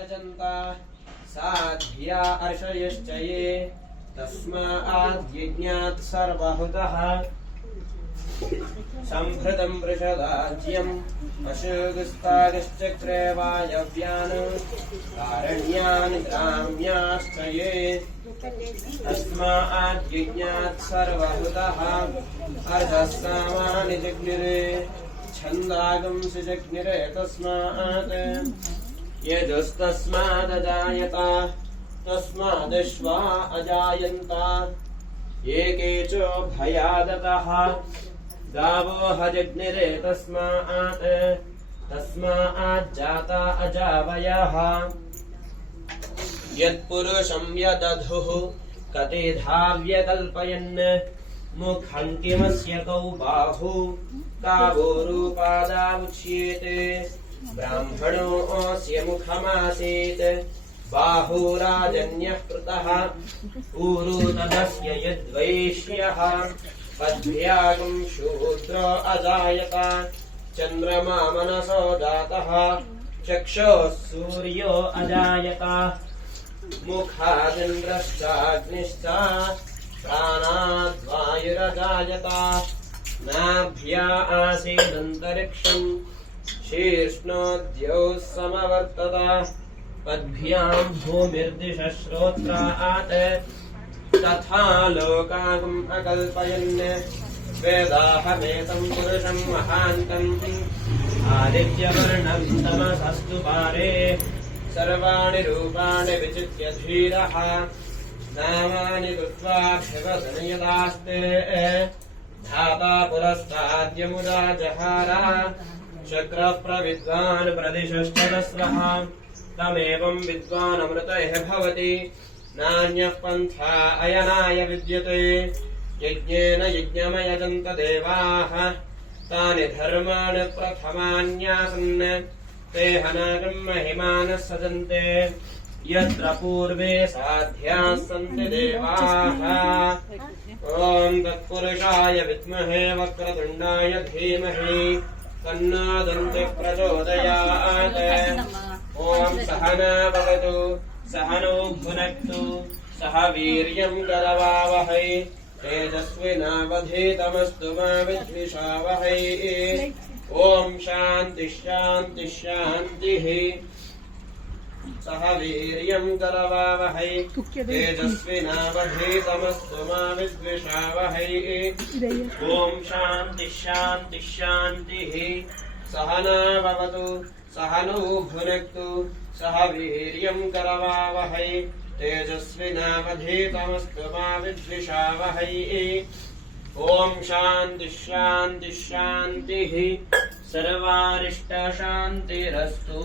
यजन्त साध्या अर्षयश्च ये तस्माद्यज्ञात् सर्वहुतः संहृतं वृषदाज्यम् अशोकस्तागश्चक्रे वायव्यान् कारण्यान् ग्राम्याश्च ये तस्माद्यज्ञात् सर्वहुतः अर्धस्सामानि जज्ञिरे छन्दागंसि जज्ञिरे तस्मात् यजुस्तस्मादजायत तस्मादश्वा अजायन्त एके च भयादतः गावो हजग्निरे तस्माज्जाता अजावयः यत्पुरुषं यदधुः कतिधाव्यकल्पयन् मुखं किमस्य कौ बाहु गावो रूपादावुच्येते ब्राह्मणोऽस्य मुखमासीत् बाहुराजन्यः कृतः ऊरु तदस्य यद्वैश्यः पद्भ्यागं शूद्रो अजायत चन्द्रमा मनसो जातः चक्षुः सूर्यो अजायत मुखादिन्द्रश्चाग्निश्च प्राणाद्वायुरजायत नाभ्या आसीदन्तरिक्षम् शीर्ष्णोद्यौ समवर्तत पद्भ्यां भूमिर्दिशश्रोत्रात् तथा लोकागम् अकल्पयन् वेदाहमेतं पुरुषं महान्तम् आदित्यवर्णं तमसस्तु पारे सर्वाणि रूपाणि विचित्य धीरः नामानि कृत्वाभिवदनयदास्ते धाता पुरस्ताद्यमुदा जहार शक्रप्रविद्वान् प्रदिशश्च दस्रः तमेवं विद्वान् अमृतः भवति नान्यः पन्था अयनाय विद्यते यज्ञेन यज्ञमयजन्त देवाः तानि धर्माणि प्रथमान्यासन् ते हनागं महिमानः सजन्ते यत्र पूर्वे साध्याः सन्ति देवाः ॐ तत्पुरुषाय विद्महे वक्रतुण्डाय धीमहि तन्नो दन्तिः प्रचोदयात् ॐ सहना भवतु सहनौ भुनक्तु सह वीर्यं करवावहै तेजस्विनावधीतमस्तु मा विद्विषावहै ॐ शान्तिः शान्तिः शान्तिः सह वीर्यं करवावहै तेजस्विनावधीतमस्तु मा विद्विषावहै ॐ शान्तिः शान्तिः शान्तिः सहना भवतु सहनौ भुनक्तु सह वीर्यं करवावहै तेजस्विनावधीतमस्तु मा विद्विषावहै ॐ शान्तिः शान्तिः शान्तिः सर्वारिष्टशान्तिरस्तु।